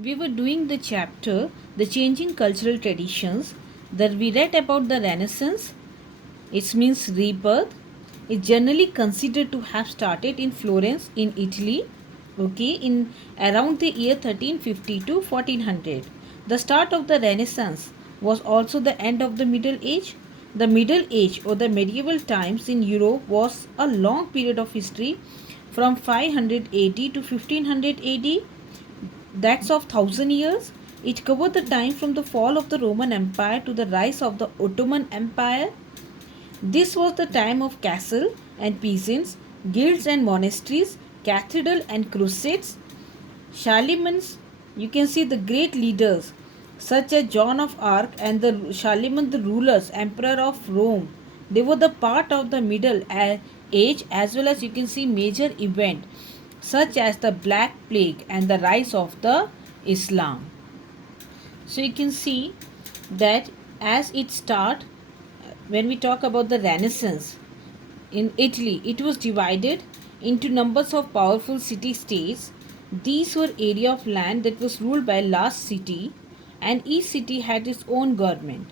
We were doing the chapter The Changing Cultural Traditions that we read about the Renaissance. It means rebirth. It's generally considered to have started in Florence in Italy, okay, in around the year 1350 to 1400. The start of the Renaissance was also the end of the Middle Age. The Middle Age or the medieval times in Europe was a long period of history from 500 AD to 1500 AD, that's of 1000 years. It covered the time from the fall of the Roman Empire to the rise of the Ottoman Empire. This was the time of castle and peasants, guilds and monasteries, cathedral and crusades. Charlemagne's, you can see the great leaders such as John of Arc and the Charlemagne, the rulers, emperor of Rome. They were the part of the middle age, as well as you can see major event such as the Black Plague and the rise of the Islam. So you can see that as it start, when we talk about the Renaissance in Italy, it was divided into numbers of powerful city states. These were area of land that was ruled by a large city, and each city had its own government.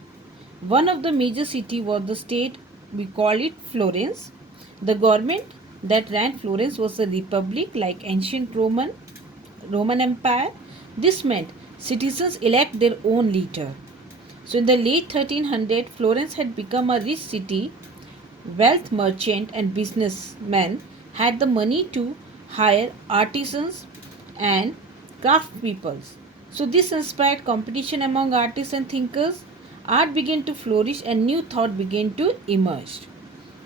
One of the major city was the state, we call it Florence. The government that ran Florence was a republic like ancient Roman Empire. This meant citizens elect their own leader. So in the late 1300, Florence had become a rich city. Wealth merchant and businessmen had the money to hire artisans and craft peoples. So this inspired competition among artists and thinkers. Art began to flourish and new thought began to emerge.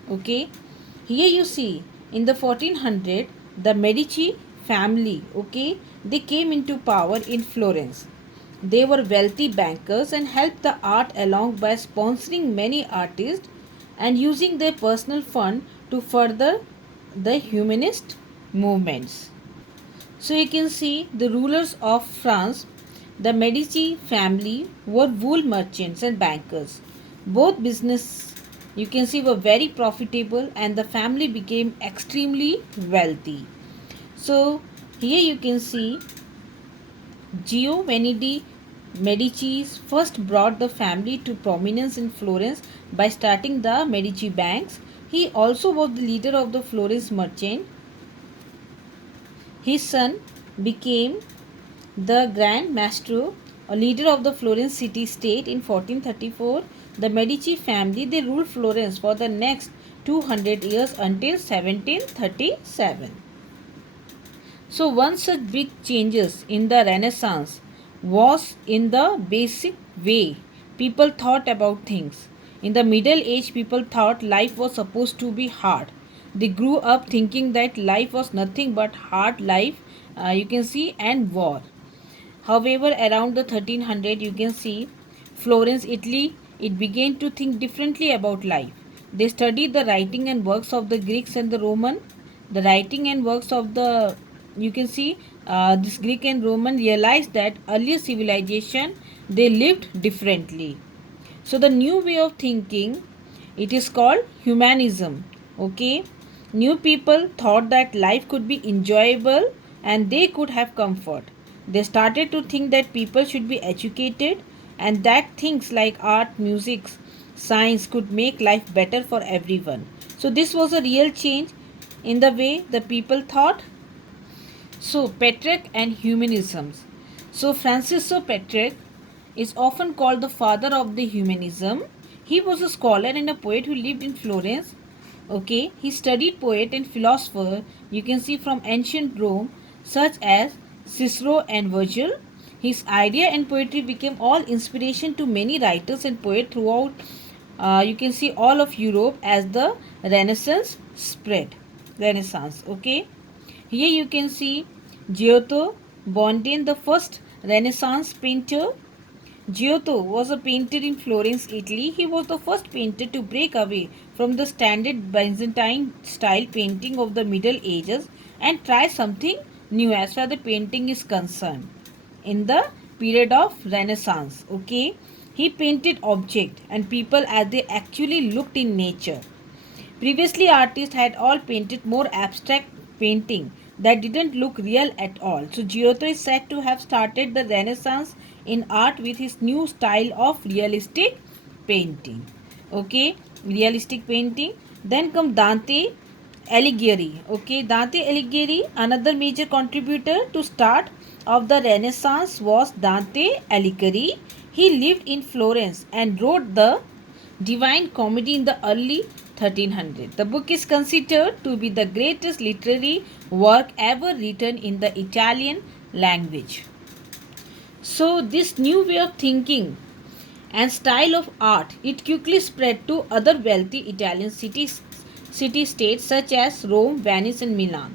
Okay, here you see in the 1400 the Medici family, okay, they came into power in Florence. They were wealthy bankers and helped the art along by sponsoring many artists and using their personal fund to further the humanist movements. So you can see the rulers of France, the Medici family were wool merchants and bankers. Both business, you can see, were very profitable and the family became extremely wealthy. So here you can see Giovanni Medici's first brought the family to prominence in Florence by starting the Medici banks. He also was the leader of the Florence merchant. His son became the Grand Maestro, a leader of the Florence city state in 1434. The Medici family they ruled Florence for the next 200 years until 1737. So one such big changes in the Renaissance was in the basic way people thought about things. In the Middle Age, people thought life was supposed to be hard. They grew up thinking that life was nothing but hard life, you can see, and war. However, around the 1300, you can see Florence, Italy, it began to think differently about life. They studied the writing and works of the Greeks and the Roman. The writing and works of the, you can see, this Greek and Roman realized that earlier civilization, they lived differently. So the new way of thinking, it is called humanism. Okay, new people thought that life could be enjoyable and they could have comfort. They started to think that people should be educated and that things like art, music, science could make life better for everyone. So this was a real change in the way the people thought. So Petrarch and humanisms. So Francisco Petrarch is often called the father of the humanism. He was a scholar and a poet who lived in Florence. Okay, he studied poet and philosopher, you can see, from ancient Rome such as Cicero and Virgil. His idea and poetry became all inspiration to many writers and poets throughout, you can see, all of Europe as the Renaissance spread. Renaissance, okay. Here you can see Giotto Bondin, the first Renaissance painter. Giotto was a painter in Florence, Italy. He was the first painter to break away from the standard Byzantine style painting of the Middle Ages and try something new as far as the painting is concerned. In the period of Renaissance, okay, he painted objects and people as they actually looked in nature. Previously, artists had all painted more abstract painting, that didn't look real at all. So Giotto is said to have started the Renaissance in art with his new style of realistic painting. Okay, realistic painting. Then come Dante Alighieri. Okay, Dante Alighieri, another major contributor to start of the Renaissance was Dante Alighieri. He lived in Florence and wrote the Divine Comedy in the early 1300s. The book is considered to be the greatest literary work ever written in the Italian language. So this new way of thinking and style of art, it quickly spread to other wealthy Italian city-states such as Rome, Venice and Milan.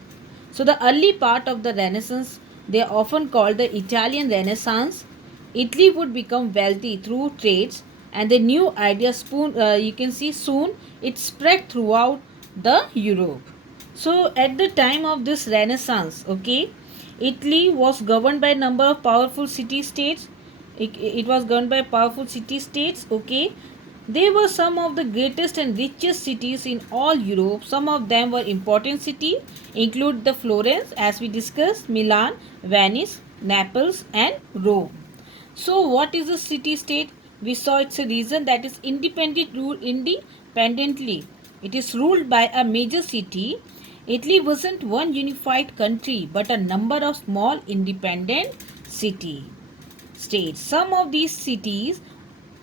So the early part of the Renaissance, they are often called the Italian Renaissance. Italy would become wealthy through trades, and the new idea you can see soon it spread throughout the Europe. So at the time of this Renaissance, okay, Italy was governed by a number of powerful city-states. It was governed by powerful city-states, okay. They were some of the greatest and richest cities in all Europe. Some of them were important cities, include the Florence, as we discussed, Milan, Venice, Naples and Rome. So what is a city-state? We saw it's a region that is independently. It is ruled by a major city. Italy wasn't one unified country but a number of small independent states. Some of these cities,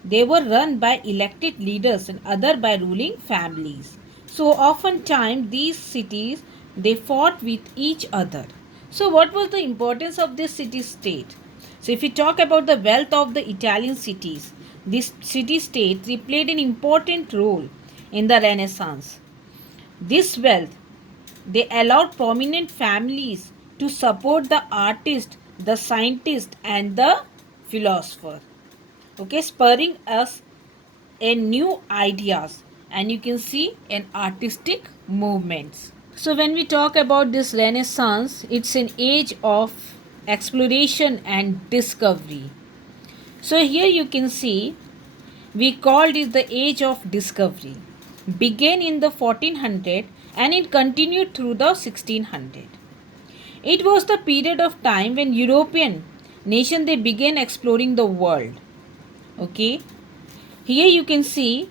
they were run by elected leaders and other by ruling families. So oftentimes these cities, they fought with each other. So what was the importance of this city state? So if we talk about the wealth of the Italian cities, these city states, they played an important role in the Renaissance. This wealth, they allowed prominent families to support the artist, the scientist and the philosopher. Okay, spurring us a new ideas, and you can see an artistic movements. So when we talk about this Renaissance, it's an age of exploration and discovery. So here you can see we called it the age of discovery. Began in the 1400 and it continued through the 1600. It was the period of time when European nation they began exploring the world. Okay, here you can see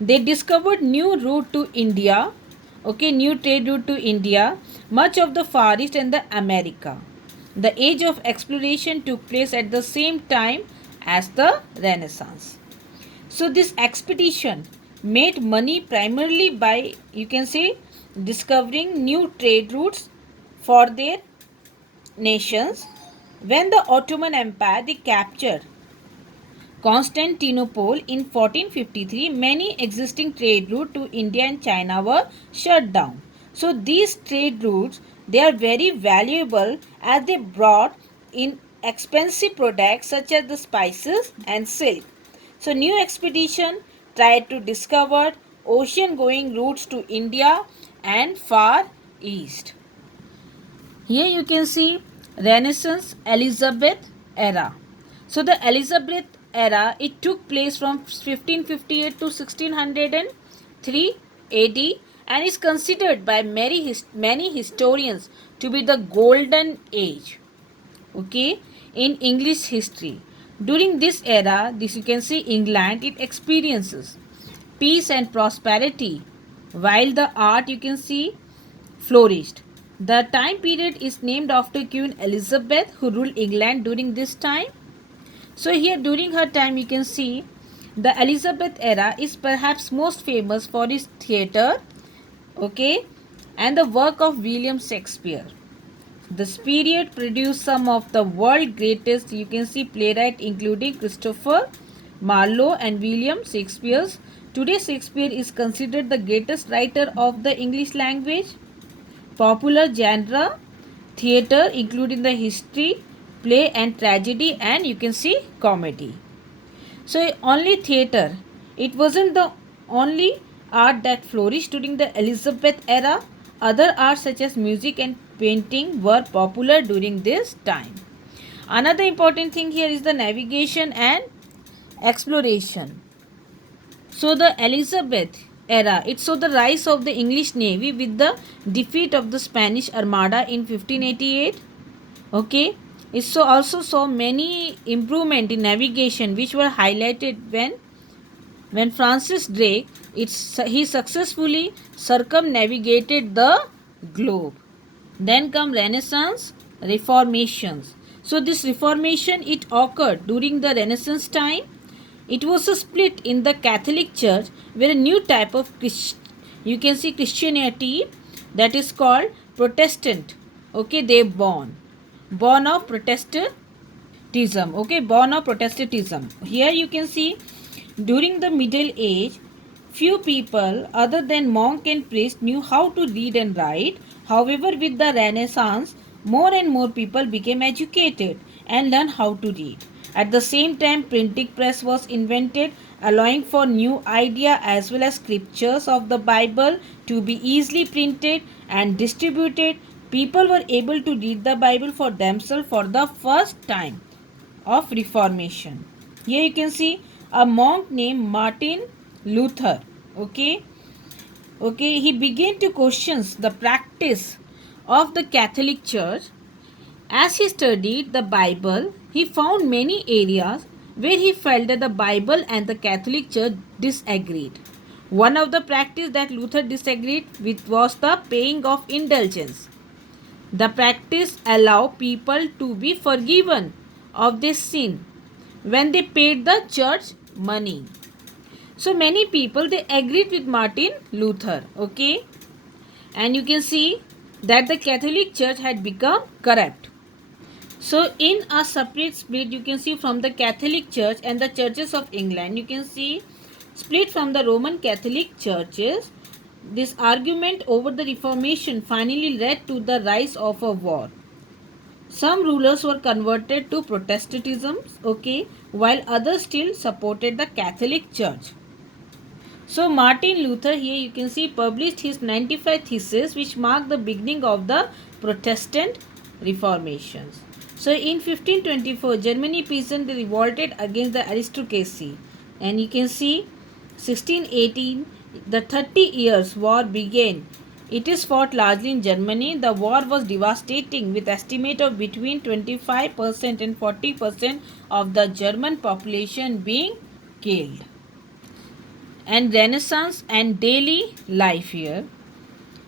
they discovered new route to India. Okay, new trade route to India, much of the Far East and the America. The age of exploration took place at the same time as the Renaissance. So this expedition made money primarily by, you can say, discovering new trade routes for their nations. When the Ottoman Empire they captured Constantinople in 1453, many existing trade routes to India and China were shut down. So these trade routes, they are very valuable as they brought in expensive products such as the spices and silk. So new expedition tried to discover ocean going routes to India and Far East. Here you can see Renaissance Elizabeth era. So the Elizabeth era, it took place from 1558 to 1603 AD and is considered by many historians to be the golden age, okay, in English history. During this era, this you can see England, it experiences peace and prosperity while the art you can see flourished. The time period is named after Queen Elizabeth who ruled England during this time. So here during her time you can see the Elizabeth era is perhaps most famous for its theatre, okay, and the work of William Shakespeare. This period produced some of the world greatest you can see playwright including Christopher Marlowe and William Shakespeare. Today Shakespeare is considered the greatest writer of the English language. Popular genre theatre including the history, play and tragedy and you can see comedy. So only theatre, it wasn't the only art that flourished during the Elizabeth era. Other arts such as music and painting were popular during this time. Another important thing here is the navigation and exploration. So the Elizabeth era. It saw the rise of the English Navy with the defeat of the Spanish Armada in 1588. Okay, it also saw many improvement in navigation, which were highlighted when Francis Drake he successfully circumnavigated the globe. Then come Renaissance, Reformations. So this Reformation it occurred during the Renaissance time. It was a split in the Catholic Church where a new type of you can see Christianity, that is called Protestant. Okay, they born of Protestantism. Okay, born of Protestantism. Here you can see during the Middle Age, few people other than monk and priest knew how to read and write. However, with the Renaissance, more and more people became educated and learned how to read. At the same time, printing press was invented, allowing for new idea as well as scriptures of the Bible to be easily printed and distributed. People were able to read the Bible for themselves for the first time of Reformation. Here you can see a monk named Martin Luther. Okay, he began to question the practice of the Catholic Church. As he studied the Bible, he found many areas where he felt that the Bible and the Catholic Church disagreed. One of the practice that Luther disagreed with was the paying of indulgence. The practice allowed people to be forgiven of their sin when they paid the church money. So many people they agreed with Martin Luther. Okay, and you can see that the Catholic Church had become corrupt. So in a separate split, you can see from the Catholic Church and the churches of England, you can see split from the Roman Catholic churches. This argument over the Reformation finally led to the rise of a war. Some rulers were converted to Protestantism, okay, while others still supported the Catholic Church. So Martin Luther, here you can see, published his 95 Theses, which marked the beginning of the Protestant Reformations. So in 1524, Germany peasants revolted against the aristocracy, and you can see 1618, the 30 Years' War began. It is fought largely in Germany. The war was devastating, with estimate of between 25% and 40% of the German population being killed. And Renaissance and daily life here,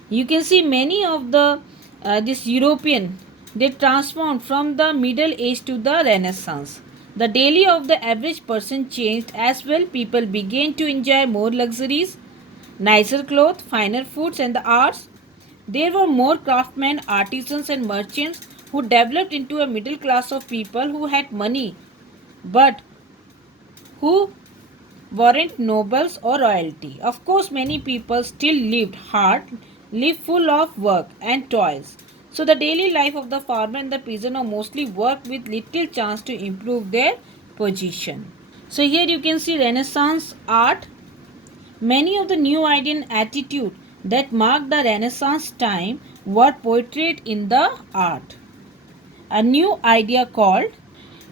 you can see many of the this European, they transformed from the Middle Age to the Renaissance. The daily of the average person changed as well. People began to enjoy more luxuries, nicer clothes, finer foods, and the arts. There were more craftsmen, artisans, and merchants who developed into a middle class of people who had money but who weren't nobles or royalty. Of course, many people still lived hard, lived full of work and toils. So the daily life of the farmer and the peasant are mostly work with little chance to improve their position. So here you can see Renaissance art. Many of the new ideas and attitude that marked the Renaissance time were portrayed in the art. A new idea called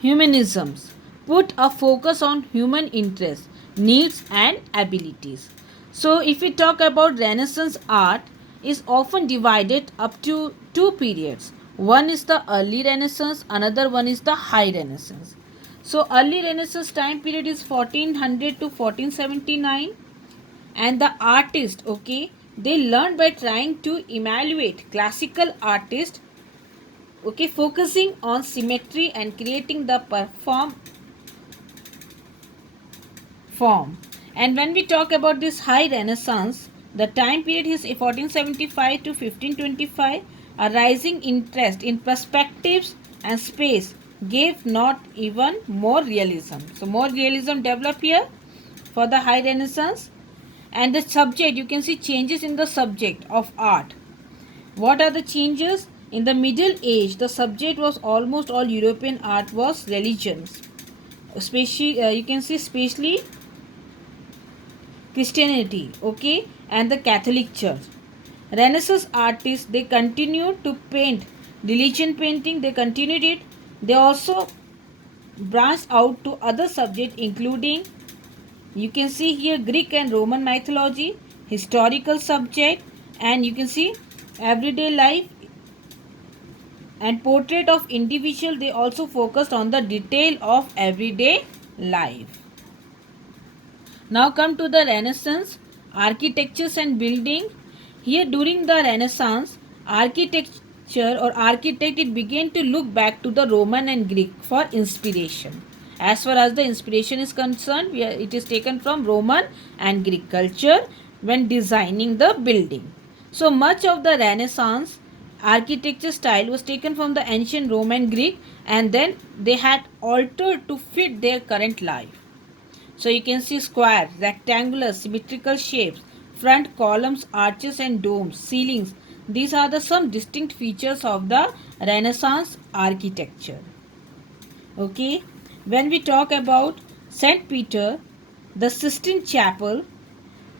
humanisms put a focus on human interests, needs and abilities. So if we talk about Renaissance art, is often divided up to two periods. One is the early Renaissance, another one is the high Renaissance. So early Renaissance time period is 1400 to 1479, and the artist, okay, they learned by trying to evaluate classical artists, okay, focusing on symmetry and creating the form. And when we talk about this high Renaissance, the time period is 1475 to 1525. A rising interest in perspectives and space gave not even more realism. So more realism developed here for the high Renaissance. And the subject, you can see changes in the subject of art. What are the changes? In the Middle Age, the subject was almost all European art was religions. Especially, you can see especially Christianity, okay, and the Catholic Church. Renaissance artists, they continued to paint religion painting, they continued it. They also branched out to other subjects including, you can see here, Greek and Roman mythology. historical subject, and you can see everyday life and portrait of individual. They also focused on the detail of everyday life. Now come to the Renaissance, architectures and building. Here during the Renaissance, architecture or architect, it began to look back to the Roman and Greek for inspiration. As far as the inspiration is concerned, it is taken from Roman and Greek culture when designing the building. So much of the Renaissance architecture style was taken from the ancient Roman Greek, and then they had altered to fit their current life. So you can see square, rectangular, symmetrical shapes, front columns, arches and domes, ceilings. These are the some distinct features of the Renaissance architecture. Okay, when we talk about St. Peter, the Sistine Chapel,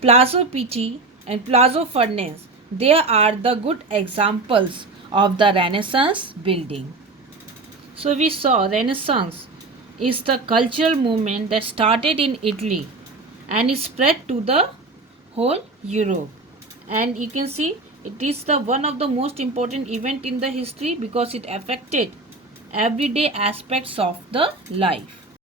Palazzo Pitti and Palazzo Farnese, they are the good examples of the Renaissance building. So we saw Renaissance is the cultural movement that started in Italy and is spread to the whole Europe. And you can see it is the one of the most important event in the history because it affected everyday aspects of the life.